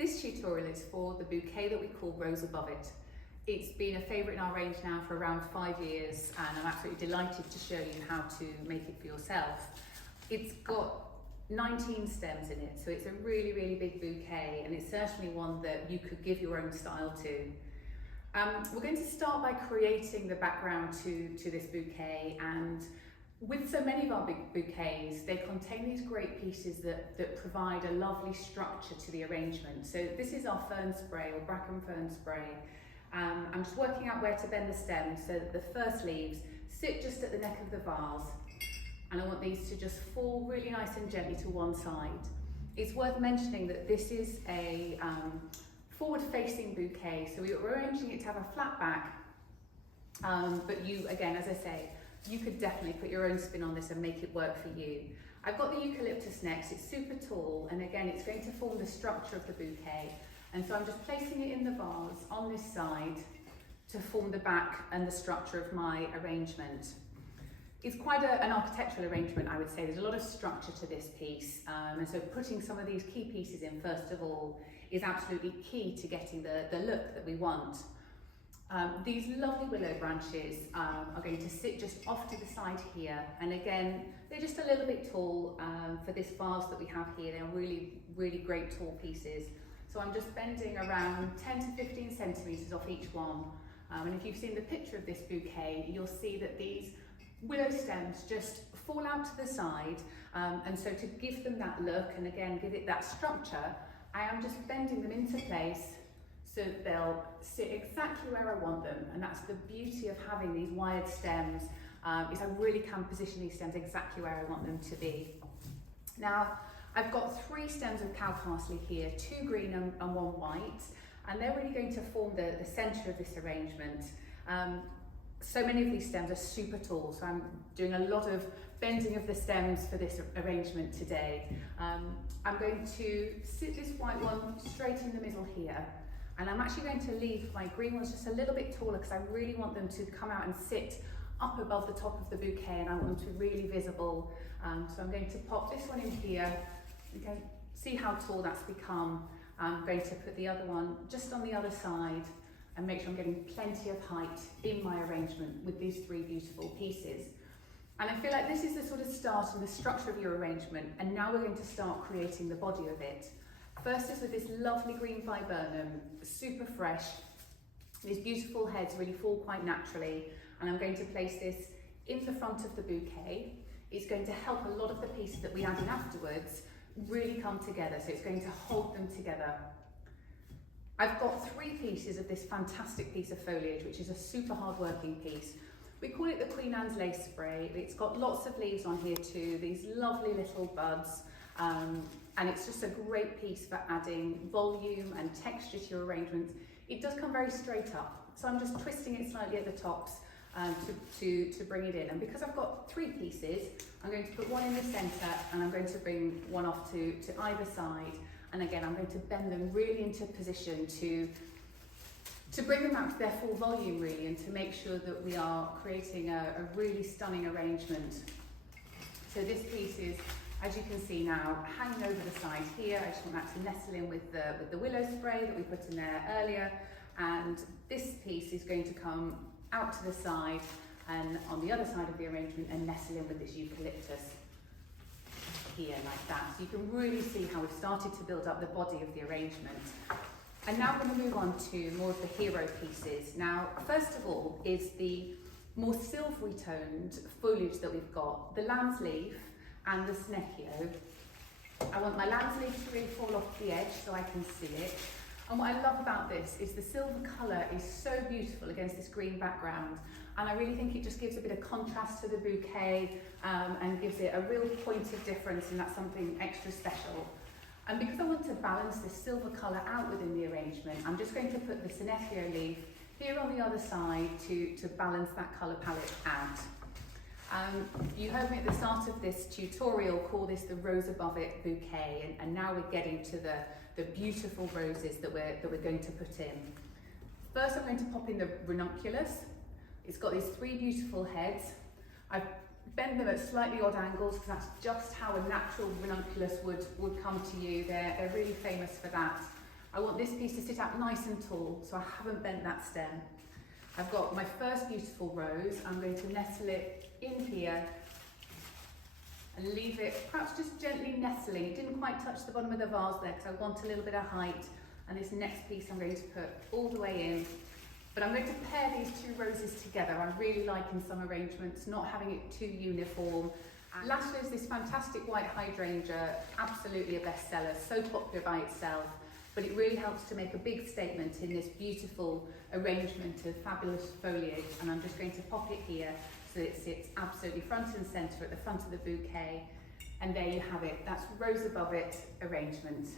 This tutorial is for the bouquet that we call Rose Above It. It's been a favourite in our range now for around 5 years, and I'm absolutely delighted to show you how to make it for yourself. It's got 19 stems in it, so it's a really, really big bouquet, and it's certainly one that you could give your own style to. We're going to start by creating the background to this bouquet, and with so many of our big bouquets, they contain these great pieces that provide a lovely structure to the arrangement. So this is our fern spray, or bracken fern spray. I'm just working out where to bend the stems so that the first leaves sit just at the neck of the vase, and I want these to just fall really nice and gently to one side. It's worth mentioning that this is a forward-facing bouquet, so we're arranging it to have a flat back, but you, again, as I say, you could definitely put your own spin on this and make it work for you. I've got the eucalyptus next. It's super tall, and again, it's going to form the structure of the bouquet. And so I'm just placing it in the vase on this side to form the back and the structure of my arrangement. It's quite an architectural arrangement, I would say. There's a lot of structure to this piece, and so putting some of these key pieces in first of all is absolutely key to getting the look that we want. These lovely willow branches are going to sit just off to the side here, and again, they're just a little bit tall for this vase that we have here. They're really, really great tall pieces. So I'm just bending around 10 to 15 centimetres off each one. And if you've seen the picture of this bouquet, you'll see that these willow stems just fall out to the side. And so to give them that look, and again, give it that structure, I am just bending them into place so that they'll sit exactly where I want them. And that's the beauty of having these wired stems, is I really can position these stems exactly where I want them to be. Now, I've got 3 stems of cow parsley here, 2 green and 1 white, and they're really going to form the centre of this arrangement. So many of these stems are super tall, so I'm doing a lot of bending of the stems for this arrangement today. I'm going to sit this white one straight in the middle here, and I'm actually going to leave my green ones just a little bit taller because I really want them to come out and sit up above the top of the bouquet, and I want them to be really visible. So I'm going to pop this one in here. You can see how tall that's become. I'm going to put the other one just on the other side and make sure I'm getting plenty of height in my arrangement with these 3 beautiful pieces. And I feel like this is the sort of start and the structure of your arrangement, and now we're going to start creating the body of it. First is with this lovely green viburnum, super fresh. These beautiful heads really fall quite naturally, and I'm going to place this in the front of the bouquet. It's going to help a lot of the pieces that we add in afterwards really come together, so it's going to hold them together. I've got 3 pieces of this fantastic piece of foliage, which is a super hard working piece. We call it the Queen Anne's lace spray. It's got lots of leaves on here too, these lovely little buds, and it's just a great piece for adding volume and texture to your arrangements. It does come very straight up, so I'm just twisting it slightly at the tops to bring it in. And because I've got 3 pieces, I'm going to put one in the centre, and I'm going to bring one off to either side. And again, I'm going to bend them really into position to bring them out to their full volume really, and to make sure that we are creating a really stunning arrangement. So this piece is, as you can see now, hanging over the side here. I just want that to nestle in with the willow spray that we put in there earlier. And this piece is going to come out to the side and on the other side of the arrangement and nestle in with this eucalyptus here like that. So you can really see how we've started to build up the body of the arrangement. And now we're going to move on to more of the hero pieces. Now, first of all is the more silvery toned foliage that we've got, the lamb's leaf and the snecchio. I want my lamb's leaf to really fall off the edge so I can see it. And what I love about this is the silver colour is so beautiful against this green background, and I really think it just gives a bit of contrast to the bouquet and gives it a real point of difference, and that's something extra special. And because I want to balance this silver colour out within the arrangement, I'm just going to put the snecchio leaf here on the other side to balance that colour palette out. You heard me at the start of this tutorial call this the Rose Above It bouquet, and now we're getting to the beautiful roses that we're going to put in. First, I'm going to pop in the ranunculus. It's got these 3 beautiful heads. I've bent them at slightly odd angles because that's just how a natural ranunculus would come to you. They're really famous for that. I want this piece to sit out nice and tall, so I haven't bent that stem. I've got my first beautiful rose. I'm going to nestle it in here and leave it, perhaps just gently nestling. It didn't quite touch the bottom of the vase there because I want a little bit of height. And this next piece I'm going to put all the way in. But I'm going to pair these two roses together. I really like in some arrangements, not having it too uniform. And lastly is this fantastic white hydrangea, absolutely a bestseller, so popular by itself. But it really helps to make a big statement in this beautiful arrangement of fabulous foliage. And I'm just going to pop it here so it sits absolutely front and centre at the front of the bouquet. And there you have it. That's rose above it arrangement.